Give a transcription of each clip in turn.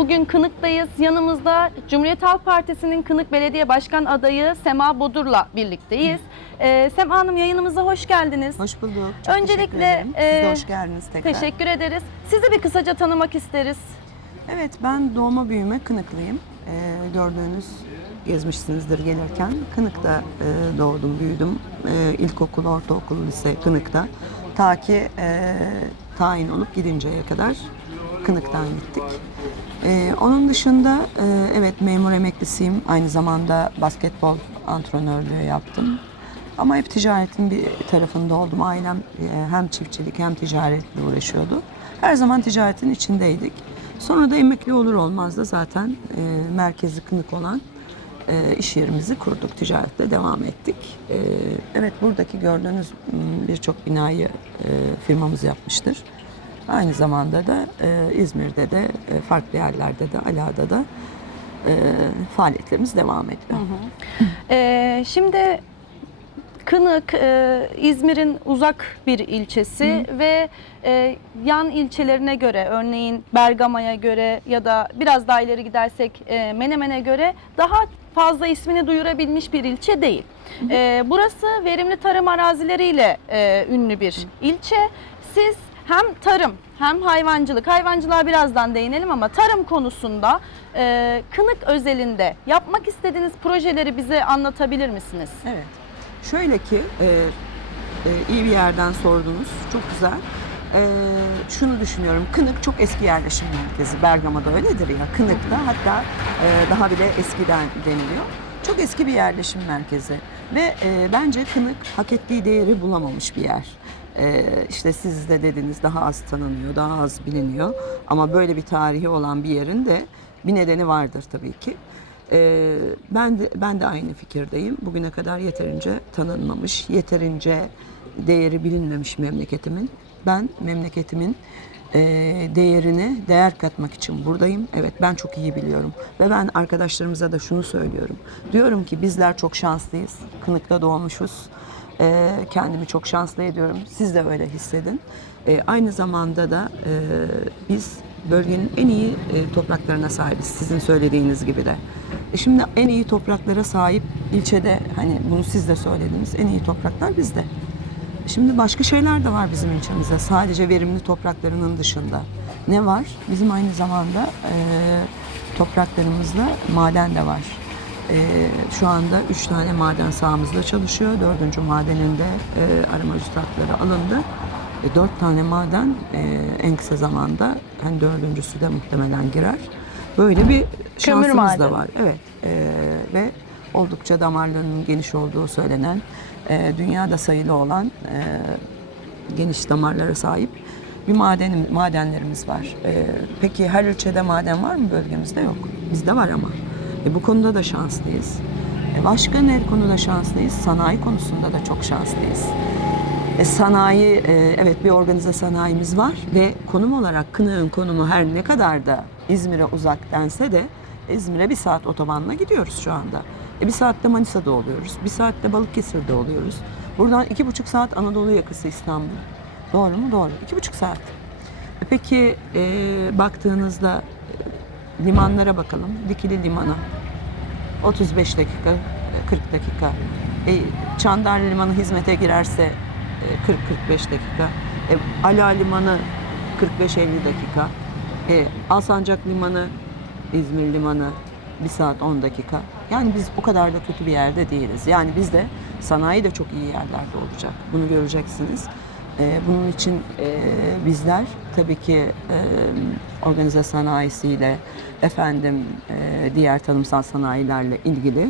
Bugün Kınık'tayız. Yanımızda Cumhuriyet Halk Partisi'nin Kınık Belediye Başkan adayı Sema Bodur'la birlikteyiz. Ee, Sema Hanım yayınımıza hoş geldiniz. Hoş bulduk. Çok Öncelikle. Siz de e, hoş geldiniz tekrar. Teşekkür ederiz. Sizi bir kısaca tanımak isteriz. Evet ben doğma büyüme Kınıklıyım. Ee, gördüğünüz gezmişsinizdir gelirken. Kınık'ta e, doğdum, büyüdüm. E, ilkokul, ortaokul, lise Kınık'ta. Ta ki e, tayin olup gidinceye kadar Kınık'tan gittik. E, onun dışında e, evet memur emeklisiyim. Aynı zamanda basketbol antrenörlüğü yaptım. Ama hep ticaretin bir tarafında oldum. Ailem e, hem çiftçilik hem ticaretle uğraşıyordu. Her zaman ticaretin içindeydik. Sonra da emekli olur olmaz da zaten e, merkezi kınık olan e, iş yerimizi kurduk. Ticaretle devam ettik. E, evet buradaki gördüğünüz birçok binayı e, firmamız yapmıştır. Aynı zamanda da e, İzmir'de de e, farklı yerlerde de Ala'da da e, faaliyetlerimiz devam ediyor. Ee, şimdi Kınık, e, İzmir'in uzak bir ilçesi ve e, yan ilçelerine göre, örneğin Bergama'ya göre ya da biraz daha ileri gidersek e, Menemen'e göre daha fazla ismini duyurabilmiş bir ilçe değil. E, burası verimli tarım arazileriyle e, ünlü bir ilçe. Siz hem tarım hem hayvancılık, hayvancılığa birazdan değinelim ama tarım konusunda e, Kınık özelinde yapmak istediğiniz projeleri bize anlatabilir misiniz? Evet. Şöyle ki e, e, iyi bir yerden sordunuz. Çok güzel. E, şunu düşünüyorum. Kınık çok eski yerleşim merkezi. Bergama'da öyledir ya. Kınık'ta hatta e, daha bile eskiden deniliyor. Çok eski bir yerleşim merkezi. Ve e, bence Kınık hak ettiği değeri bulamamış bir yer. E, işte siz de dediniz daha az tanınıyor, daha az biliniyor. Ama böyle bir tarihi olan bir yerin de bir nedeni vardır tabii ki. Ee, ben de ben de aynı fikirdeyim. Bugüne kadar yeterince tanınmamış, yeterince değeri bilinmemiş memleketimin. Ben memleketimin e, değerini değer katmak için buradayım. Evet ben çok iyi biliyorum ve ben arkadaşlarımıza da şunu söylüyorum. Diyorum ki bizler çok şanslıyız. Kınık'ta doğmuşuz. Ee, kendimi çok şanslı ediyorum. Siz de öyle hissedin. Ee, aynı zamanda da e, biz bölgenin en iyi e, topraklarına sahibiz. Sizin söylediğiniz gibi de. E şimdi en iyi topraklara sahip ilçede hani bunu siz de söylediniz. En iyi topraklar bizde. Şimdi başka şeyler de var bizim ilçemizde. Sadece verimli topraklarının dışında. Ne var? Bizim aynı zamanda e, topraklarımızda maden de var. E, şu anda üç tane maden sahamızda çalışıyor. Dördüncü madeninde e, arama ruhsatları alındı. E, tane maden e, en kısa zamanda, hani dördüncüsü de muhtemelen girer. Böyle bir şansımız madeni. da var. Evet. E, ve oldukça damarlarının geniş olduğu söylenen, e, dünyada sayılı olan e, geniş damarlara sahip bir maden madenlerimiz var. E, peki her ilçede maden var mı bölgemizde? Yok. Bizde var ama. E, bu konuda da şanslıyız. E, başka ne konuda şanslıyız? Sanayi konusunda da çok şanslıyız. E, sanayi, e, evet bir organize sanayimiz var ve konum olarak Kınık'ın konumu her ne kadar da İzmir'e uzak dense de İzmir'e bir saat otobanla gidiyoruz şu anda. E, bir saatte Manisa'da oluyoruz, bir saatte Balıkesir'de oluyoruz. Buradan iki buçuk saat Anadolu yakası İstanbul. Doğru mu? Doğru. İki buçuk saat. E, peki e, baktığınızda limanlara bakalım. Dikili Limanı. 35 dakika, e, 40 dakika. E, Çandarlı Limanı hizmete girerse e, 40-45 dakika. E, Ala Limanı 45-50 dakika. E, Alsancak Limanı, İzmir Limanı 1 saat 10 dakika. Yani biz o kadar da kötü bir yerde değiliz. Yani biz de sanayi de çok iyi yerlerde olacak. Bunu göreceksiniz. E, bunun için e, bizler tabii ki e, organize sanayisiyle, efendim e, diğer tanımsal sanayilerle ilgili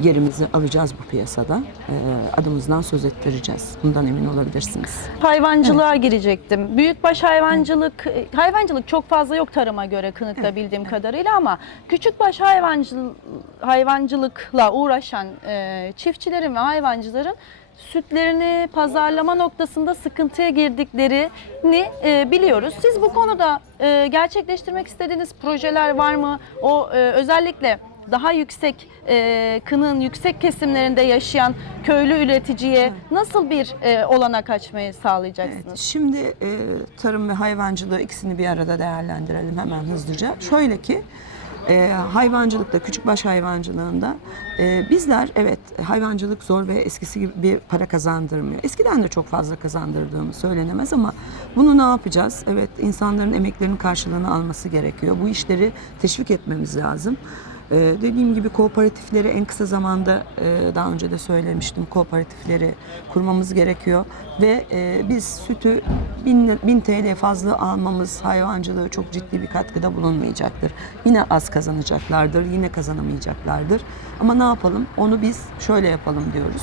yerimizi alacağız bu piyasada. E, adımızdan söz ettireceğiz. Bundan emin olabilirsiniz. Hayvancılığa girecektim. Büyükbaş hayvancılık, hayvancılık çok fazla yok tarıma göre Kınık'ta bildiğim kadarıyla ama küçükbaş hayvancılık, hayvancılıkla uğraşan e, çiftçilerin ve hayvancıların sütlerini pazarlama noktasında sıkıntıya girdiklerini e, biliyoruz. Siz bu konuda e, gerçekleştirmek istediğiniz projeler var mı? O e, özellikle daha yüksek e, kınığın yüksek kesimlerinde yaşayan köylü üreticiye nasıl bir e, olanak açmayı sağlayacaksınız? Evet, şimdi e, tarım ve hayvancılığı ikisini bir arada değerlendirelim hemen hızlıca. Şöyle ki e, hayvancılıkta, küçükbaş hayvancılığında e, bizler evet hayvancılık zor ve eskisi gibi bir para kazandırmıyor. Eskiden de çok fazla kazandırdığımı söylenemez ama bunu ne yapacağız? Evet insanların emeklerinin karşılığını alması gerekiyor. Bu işleri teşvik etmemiz lazım. Ee, dediğim gibi kooperatifleri en kısa zamanda e, daha önce de söylemiştim kooperatifleri kurmamız gerekiyor ve e, biz sütü 1000, 1000 TL fazla almamız hayvancılığı çok ciddi bir katkıda bulunmayacaktır. Yine az kazanacaklardır, yine kazanamayacaklardır. Ama ne yapalım? Onu biz şöyle yapalım diyoruz.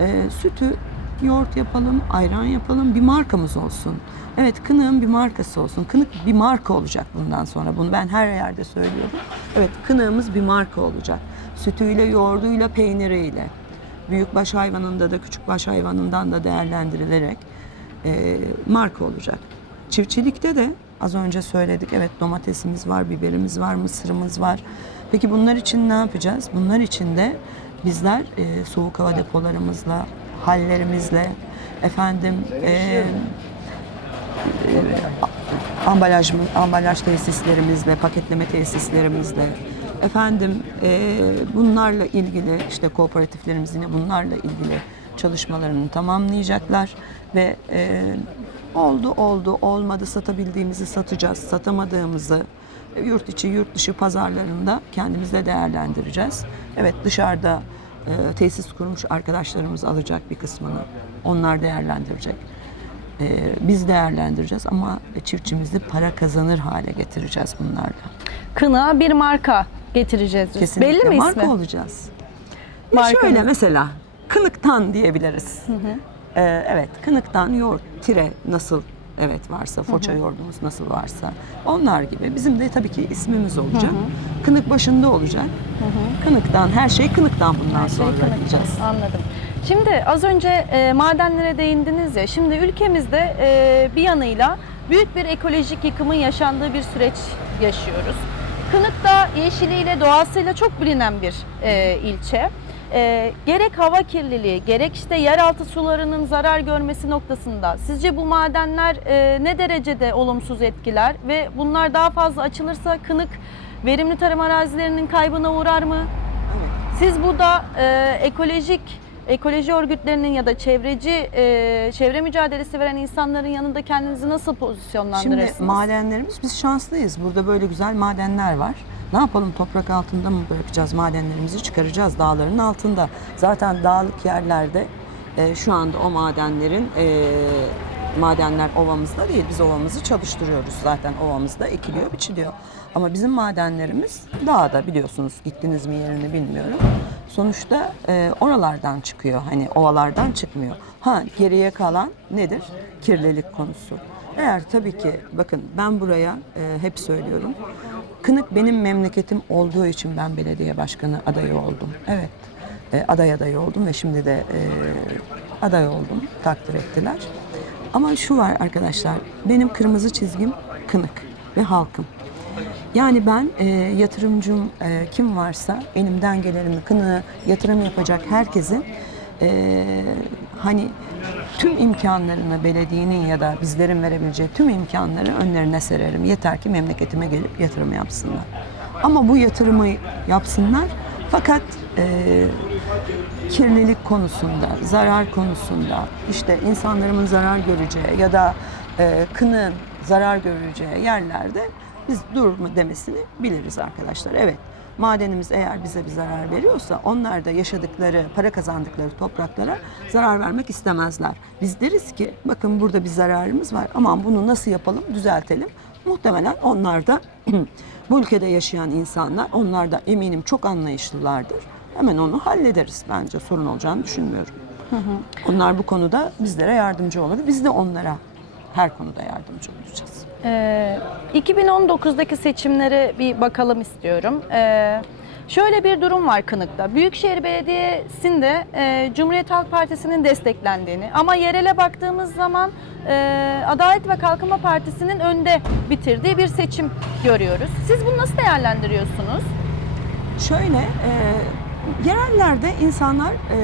E, sütü yoğurt yapalım, ayran yapalım, bir markamız olsun. Evet kınığın bir markası olsun. Kınık bir marka olacak bundan sonra. Bunu ben her yerde söylüyorum. Evet kınığımız bir marka olacak. Sütüyle, yoğurduyla, peyniriyle. Büyükbaş hayvanında da küçükbaş hayvanından da değerlendirilerek e, marka olacak. Çiftçilikte de az önce söyledik. Evet domatesimiz var, biberimiz var, mısırımız var. Peki bunlar için ne yapacağız? Bunlar için de bizler e, soğuk hava depolarımızla, hallerimizle, efendim e, ambalaj ambalaj tesislerimizle, paketleme tesislerimizle efendim e, bunlarla ilgili işte kooperatiflerimiz yine bunlarla ilgili çalışmalarını tamamlayacaklar ve e, oldu oldu olmadı satabildiğimizi satacağız satamadığımızı yurt içi yurt dışı pazarlarında kendimizde değerlendireceğiz. Evet dışarıda e, tesis kurmuş arkadaşlarımız alacak bir kısmını onlar değerlendirecek. Ee, biz değerlendireceğiz ama çiftçimizi para kazanır hale getireceğiz bunlarla. Kınığa bir marka getireceğiz. Kesinlikle Belli mi marka ismi? olacağız. Ya Markamız. şöyle mesela kınıktan diyebiliriz. Ee, evet kınıktan yoğurt tire nasıl evet varsa foça yoğurdumuz nasıl varsa onlar gibi bizim de tabii ki ismimiz olacak. Kınık başında olacak. Kınıktan her şey kınıktan bundan Her şey sonra kınık. diyeceğiz. Anladım. Şimdi az önce e, madenlere değindiniz ya. Şimdi ülkemizde e, bir yanıyla büyük bir ekolojik yıkımın yaşandığı bir süreç yaşıyoruz. Kınık da yeşiliyle, doğasıyla çok bilinen bir e, ilçe. E, gerek hava kirliliği, gerek işte yeraltı sularının zarar görmesi noktasında sizce bu madenler e, ne derecede olumsuz etkiler ve bunlar daha fazla açılırsa Kınık verimli tarım arazilerinin kaybına uğrar mı? Evet. Siz burada e, ekolojik ekoloji örgütlerinin ya da çevreci e, çevre mücadelesi veren insanların yanında kendinizi nasıl pozisyonlandırırsınız? Şimdi madenlerimiz biz şanslıyız. Burada böyle güzel madenler var. Ne yapalım toprak altında mı bırakacağız madenlerimizi çıkaracağız dağların altında. Zaten dağlık yerlerde e, şu anda o madenlerin e, madenler ovamızda değil. Biz ovamızı çalıştırıyoruz zaten ovamızda ekiliyor biçiliyor. Ama bizim madenlerimiz dağda biliyorsunuz gittiniz mi yerini bilmiyorum. Sonuçta e, oralardan çıkıyor hani ovalardan çıkmıyor. Ha geriye kalan nedir? Kirlilik konusu. Eğer tabii ki bakın ben buraya e, hep söylüyorum. Kınık benim memleketim olduğu için ben belediye başkanı adayı oldum. Evet. E, aday adayı oldum ve şimdi de e, aday oldum. Takdir ettiler. Ama şu var arkadaşlar. Benim kırmızı çizgim Kınık ve halkım. Yani ben e, yatırımcım e, kim varsa elimden geleni kını yatırım yapacak herkesin e, hani tüm imkanlarını belediyenin ya da bizlerin verebileceği tüm imkanları önlerine sererim. Yeter ki memleketime gelip yatırım yapsınlar. Ama bu yatırımı yapsınlar fakat e, kirlilik konusunda, zarar konusunda, işte insanlarımın zarar göreceği ya da e, kının zarar göreceği yerlerde biz durma demesini biliriz arkadaşlar. Evet, madenimiz eğer bize bir zarar veriyorsa onlar da yaşadıkları, para kazandıkları topraklara zarar vermek istemezler. Biz deriz ki bakın burada bir zararımız var aman bunu nasıl yapalım, düzeltelim. Muhtemelen onlar da bu ülkede yaşayan insanlar, onlar da eminim çok anlayışlılardır. Hemen onu hallederiz bence sorun olacağını düşünmüyorum. Onlar bu konuda bizlere yardımcı olur. Biz de onlara her konuda yardımcı olacağız. Ee, 2019'daki seçimlere bir bakalım istiyorum. Ee, şöyle bir durum var Kınık'ta. Büyükşehir Belediyesi'nde e, Cumhuriyet Halk Partisi'nin desteklendiğini ama yerele baktığımız zaman e, Adalet ve Kalkınma Partisi'nin önde bitirdiği bir seçim görüyoruz. Siz bunu nasıl değerlendiriyorsunuz? Şöyle, e, yerellerde insanlar e,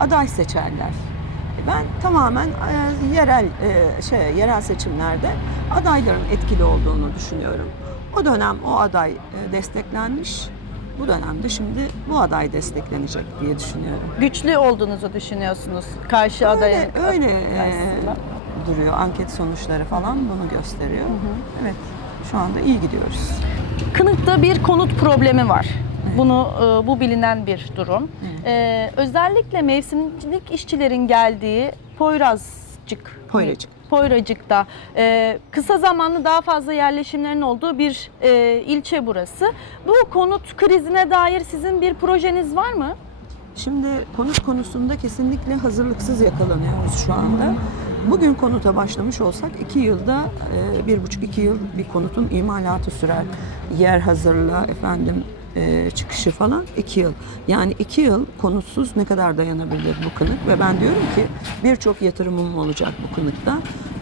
aday seçerler. Ben tamamen e, yerel e, şey yerel seçimlerde adayların etkili olduğunu düşünüyorum. O dönem o aday e, desteklenmiş. Bu dönemde şimdi bu aday desteklenecek diye düşünüyorum. Güçlü olduğunuzu düşünüyorsunuz karşı adayın. Öyle, öyle e, duruyor. Anket sonuçları falan bunu gösteriyor. Evet, şu anda iyi gidiyoruz. Kınık'ta bir konut problemi var. Bunu e, bu bilinen bir durum. E, özellikle mevsimcilik işçilerin geldiği Poyrazcık. Poyracık. Poyracık'ta e, kısa zamanlı daha fazla yerleşimlerin olduğu bir e, ilçe burası. Bu konut krizine dair sizin bir projeniz var mı? Şimdi konut konusunda kesinlikle hazırlıksız yakalanıyoruz şu anda. Bugün konuta başlamış olsak iki yılda, e, bir buçuk iki yıl bir konutun imalatı sürer. Yer hazırla, efendim e, çıkışı falan iki yıl. Yani iki yıl konutsuz ne kadar dayanabilir bu kınık ve ben diyorum ki birçok yatırımım olacak bu kınıkta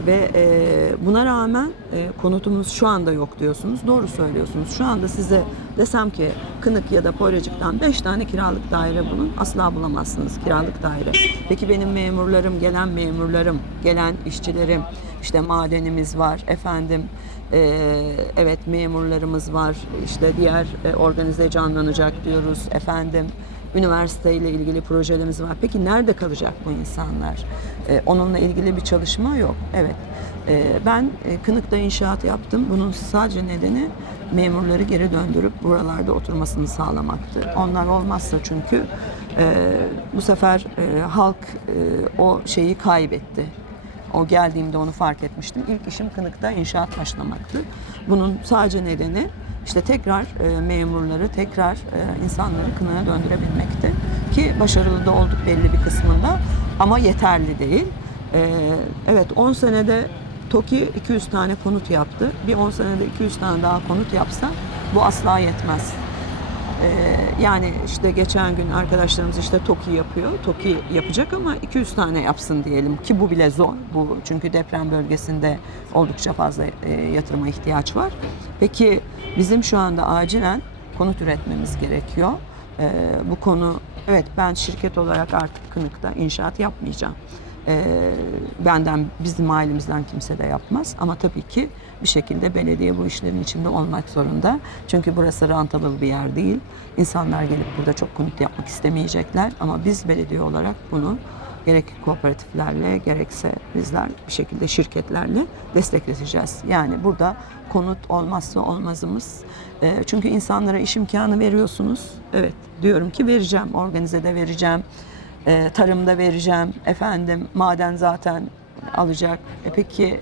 ve e, buna rağmen e, konutumuz şu anda yok diyorsunuz. Doğru söylüyorsunuz. Şu anda size desem ki Kınık ya da Poyrazcık'tan 5 tane kiralık daire bulun. Asla bulamazsınız kiralık daire. Peki benim memurlarım, gelen memurlarım, gelen işçilerim, işte madenimiz var, efendim e, evet memurlarımız var, işte diğer e, organize canlanacak diyoruz, efendim üniversiteyle ilgili projelerimiz var. Peki nerede kalacak bu insanlar? Ee, onunla ilgili bir çalışma yok. Evet. Ee, ben e, Kınık'ta inşaat yaptım. Bunun sadece nedeni memurları geri döndürüp buralarda oturmasını sağlamaktı. Onlar olmazsa çünkü e, bu sefer e, halk e, o şeyi kaybetti. O geldiğimde onu fark etmiştim. İlk işim Kınık'ta inşaat başlamaktı. Bunun sadece nedeni işte tekrar e, memurları, tekrar e, insanları Kınık'a döndürebilmekti. Ki başarılı da olduk belli bir kısmında ama yeterli değil. E, evet 10 senede TOKİ 200 tane konut yaptı. Bir 10 senede 200 tane daha konut yapsa bu asla yetmez. Ee, yani işte geçen gün arkadaşlarımız işte TOKİ yapıyor. TOKİ yapacak ama 200 tane yapsın diyelim ki bu bile zor. Bu çünkü deprem bölgesinde oldukça fazla e, yatırıma ihtiyaç var. Peki bizim şu anda acilen konut üretmemiz gerekiyor. Ee, bu konu evet ben şirket olarak artık Kınık'ta inşaat yapmayacağım. Ee, benden bizim ailemizden kimse de yapmaz ama tabii ki bir şekilde belediye bu işlerin içinde olmak zorunda. Çünkü burası rentable bir yer değil. İnsanlar gelip burada çok konut yapmak istemeyecekler ama biz belediye olarak bunu gerek kooperatiflerle gerekse bizler bir şekilde şirketlerle destekleteceğiz. Yani burada konut olmazsa olmazımız. Ee, çünkü insanlara iş imkanı veriyorsunuz. Evet diyorum ki vereceğim, organizede vereceğim, e, tarımda vereceğim, efendim maden zaten alacak. E peki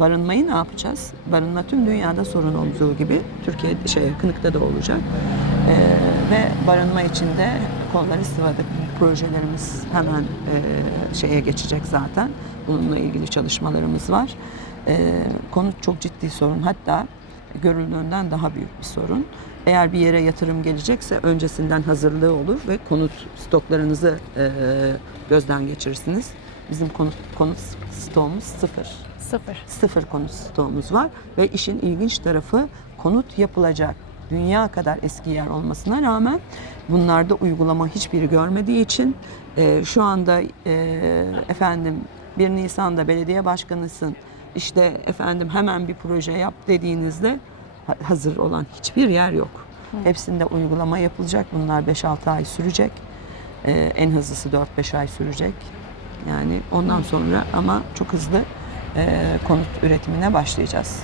barınmayı ne yapacağız? Barınma tüm dünyada sorun olduğu gibi Türkiye şey Kınık'ta da olacak. Ee, ve barınma için de kolları sıvadık. Projelerimiz hemen e, şeye geçecek zaten. Bununla ilgili çalışmalarımız var. Ee, konut çok ciddi sorun. Hatta görüldüğünden daha büyük bir sorun. Eğer bir yere yatırım gelecekse öncesinden hazırlığı olur ve konut stoklarınızı e, gözden geçirirsiniz. Bizim konut, konut stoğumuz sıfır Sıfır. sıfır konut stoğumuz var ve işin ilginç tarafı konut yapılacak dünya kadar eski yer olmasına rağmen bunlarda uygulama hiçbiri görmediği için e, şu anda e, efendim 1 Nisan'da belediye başkanısın işte efendim hemen bir proje yap dediğinizde ha- hazır olan hiçbir yer yok. Hepsinde uygulama yapılacak. Bunlar 5-6 ay sürecek. E, en hızlısı 4-5 ay sürecek. Yani ondan sonra ama çok hızlı e, konut üretimine başlayacağız.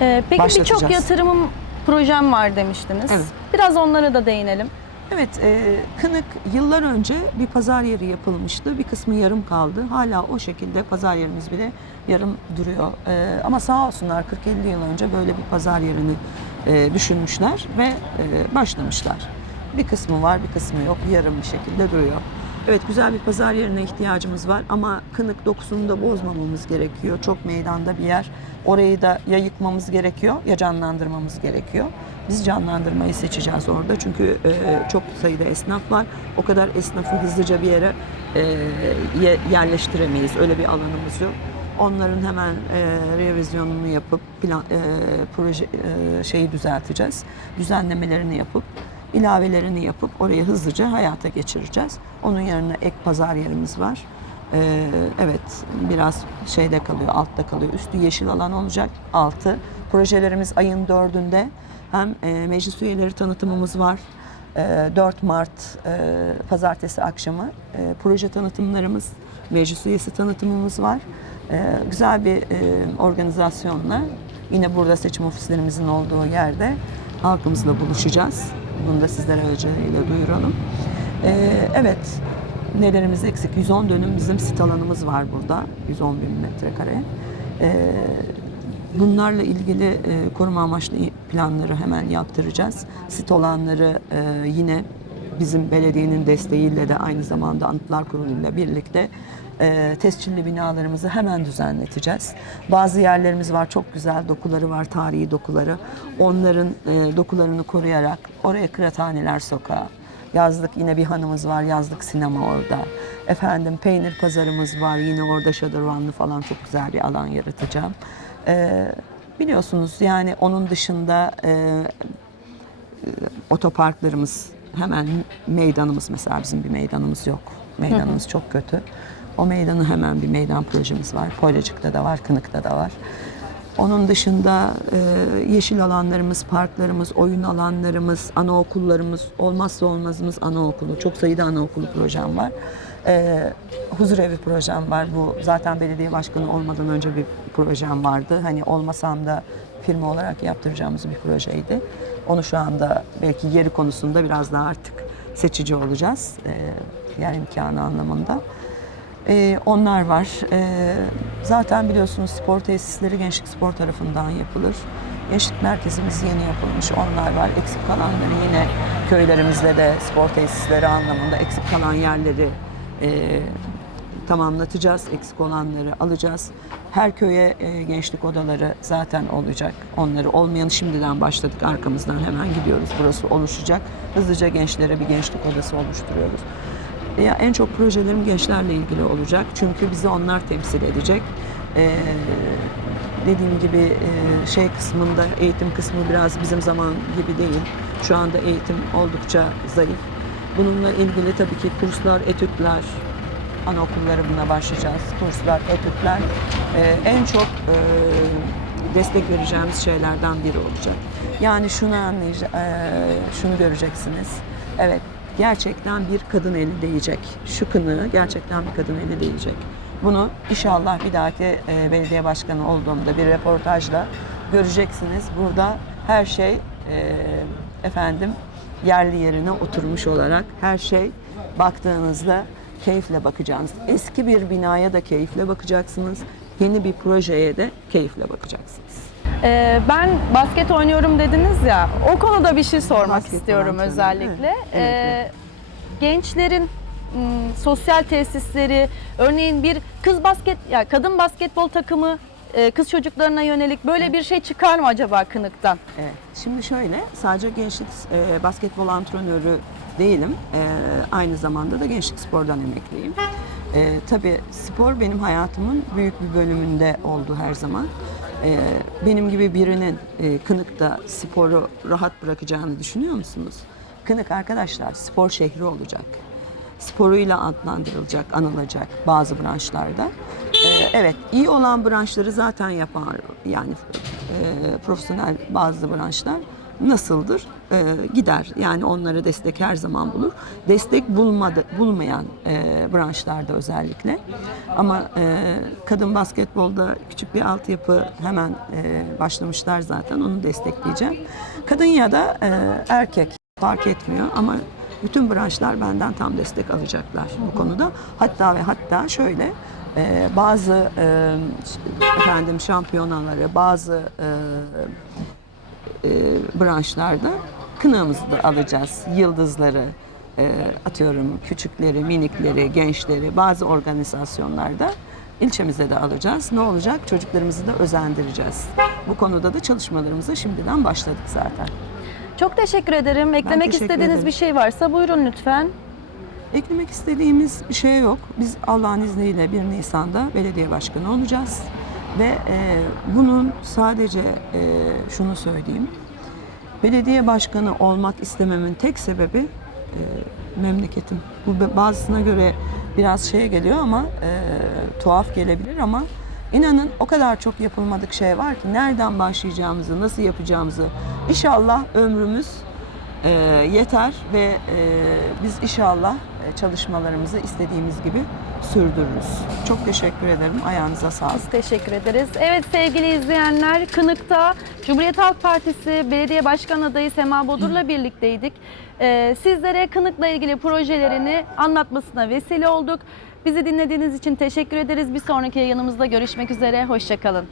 Ee, peki birçok yatırımım projem var demiştiniz. Evet. Biraz onlara da değinelim. Evet, e, Kınık yıllar önce bir pazar yeri yapılmıştı. Bir kısmı yarım kaldı. Hala o şekilde pazar yerimiz bile yarım duruyor. E, ama sağ olsunlar 40-50 yıl önce böyle bir pazar yerini e, düşünmüşler ve e, başlamışlar. Bir kısmı var, bir kısmı yok. Yarım bir şekilde duruyor. Evet güzel bir pazar yerine ihtiyacımız var ama kınık dokusunu da bozmamamız gerekiyor. Çok meydanda bir yer. Orayı da ya yıkmamız gerekiyor ya canlandırmamız gerekiyor. Biz canlandırmayı seçeceğiz orada çünkü e, çok sayıda esnaf var. O kadar esnafı hızlıca bir yere e, ye- yerleştiremeyiz. Öyle bir alanımız yok. Onların hemen e, revizyonunu yapıp plan, e, proje e, şeyi düzelteceğiz. Düzenlemelerini yapıp ilavelerini yapıp orayı hızlıca hayata geçireceğiz. Onun yanına ek pazar yerimiz var. Ee, evet biraz şeyde kalıyor, altta kalıyor. Üstü yeşil alan olacak, altı. Projelerimiz ayın dördünde hem e, meclis üyeleri tanıtımımız var. E, 4 Mart e, pazartesi akşamı e, proje tanıtımlarımız, meclis üyesi tanıtımımız var. E, güzel bir e, organizasyonla yine burada seçim ofislerimizin olduğu yerde halkımızla buluşacağız. Bunu da sizlere aracılığıyla duyuralım. E, evet, nelerimiz eksik? 110 dönüm bizim sit alanımız var burada. 110 bin metrekare. E, Bunlarla ilgili e, koruma amaçlı planları hemen yaptıracağız. Sit olanları e, yine bizim belediyenin desteğiyle de aynı zamanda Anıtlar Kurulu'yla birlikte e, tescilli binalarımızı hemen düzenleteceğiz. Bazı yerlerimiz var çok güzel dokuları var, tarihi dokuları. Onların e, dokularını koruyarak oraya Kıraathaneler Sokağı, Yazlık yine bir hanımız var. Yazlık sinema orada. Efendim peynir pazarımız var. Yine orada şadırvanlı falan çok güzel bir alan yaratacağım. Ee, biliyorsunuz yani onun dışında e, e, otoparklarımız hemen meydanımız mesela bizim bir meydanımız yok. Meydanımız çok kötü. O meydanı hemen bir meydan projemiz var. Poylacık'ta da var, Kınık'ta da var. Onun dışında e, yeşil alanlarımız, parklarımız, oyun alanlarımız, anaokullarımız, olmazsa olmazımız anaokulu. Çok sayıda anaokulu projem var. E, huzur evi projem var. Bu zaten belediye başkanı olmadan önce bir projem vardı. Hani olmasam da firma olarak yaptıracağımız bir projeydi. Onu şu anda belki yeri konusunda biraz daha artık seçici olacağız. E, yer imkanı anlamında. Ee, onlar var. Ee, zaten biliyorsunuz spor tesisleri Gençlik Spor tarafından yapılır. Gençlik merkezimiz yeni yapılmış. Onlar var. Eksik kalanları yine köylerimizde de spor tesisleri anlamında eksik kalan yerleri e, tamamlatacağız. Eksik olanları alacağız. Her köye e, gençlik odaları zaten olacak. Onları olmayanı şimdiden başladık. Arkamızdan hemen gidiyoruz. Burası oluşacak. Hızlıca gençlere bir gençlik odası oluşturuyoruz. Ya en çok projelerim gençlerle ilgili olacak. Çünkü bizi onlar temsil edecek. Ee, dediğim gibi e, şey kısmında, eğitim kısmı biraz bizim zaman gibi değil. Şu anda eğitim oldukça zayıf. Bununla ilgili tabii ki kurslar, etütler, anaokulları buna başlayacağız. Kurslar, etütler e, en çok e, destek vereceğimiz şeylerden biri olacak. Yani şunu anlayacak, şunu göreceksiniz. Evet, gerçekten bir kadın eli değecek. Şu kınığı gerçekten bir kadın eli değecek. Bunu inşallah bir dahaki e, belediye başkanı olduğumda bir reportajla göreceksiniz. Burada her şey e, efendim yerli yerine oturmuş olarak her şey baktığınızda keyifle bakacağınız. Eski bir binaya da keyifle bakacaksınız. Yeni bir projeye de keyifle bakacaksınız. Ee, ben basket oynuyorum dediniz ya. O konuda bir şey sormak Basket istiyorum antrenörü, özellikle. evet. Evet, Ee, gençlerin m, sosyal tesisleri, örneğin bir kız basket, ya kadın basketbol takımı e, kız çocuklarına yönelik böyle bir şey çıkar mı acaba Kınık'tan? Evet. Şimdi şöyle, sadece gençlik e, basketbol antrenörü değilim. E, aynı zamanda da gençlik spordan emekliyim. E, tabii spor benim hayatımın büyük bir bölümünde oldu her zaman. E, benim gibi birinin e, Kınık'ta sporu rahat bırakacağını düşünüyor musunuz? Kınık arkadaşlar spor şehri olacak. Sporuyla adlandırılacak, anılacak bazı branşlarda. Ee, evet, iyi olan branşları zaten yapar. Yani e, profesyonel bazı branşlar nasıldır? Ee, gider. Yani onlara destek her zaman bulur. Destek bulmadı, bulmayan e, branşlarda özellikle. Ama e, kadın basketbolda küçük bir altyapı hemen e, başlamışlar zaten. Onu destekleyeceğim. Kadın ya da e, erkek fark etmiyor ama bütün branşlar benden tam destek alacaklar bu konuda. Hatta ve hatta şöyle e, bazı e, efendim şampiyonaları, bazı e, branşlarda kınamızı da alacağız. Yıldızları, e, atıyorum küçükleri, minikleri, gençleri bazı organizasyonlarda ilçemize de alacağız. Ne olacak? Çocuklarımızı da özendireceğiz. Bu konuda da çalışmalarımıza şimdiden başladık zaten. Çok teşekkür ederim. Eklemek teşekkür istediğiniz ederim. bir şey varsa buyurun lütfen. Eklemek istediğimiz bir şey yok. Biz Allah'ın izniyle 1 Nisan'da belediye başkanı olacağız. Ve e, bunun sadece e, şunu söyleyeyim. Belediye başkanı olmak istememin tek sebebi e, memleketim. Bu bazısına göre biraz şeye geliyor ama e, tuhaf gelebilir ama inanın o kadar çok yapılmadık şey var ki nereden başlayacağımızı, nasıl yapacağımızı inşallah ömrümüz e, yeter ve e, biz inşallah çalışmalarımızı istediğimiz gibi sürdürürüz. Çok teşekkür ederim. Ayağınıza sağlık. Biz teşekkür ederiz. Evet sevgili izleyenler, Kınık'ta Cumhuriyet Halk Partisi Belediye Başkan adayı Sema Bodur'la birlikteydik. Ee, sizlere Kınık'la ilgili projelerini anlatmasına vesile olduk. Bizi dinlediğiniz için teşekkür ederiz. Bir sonraki yayınımızda görüşmek üzere. Hoşçakalın.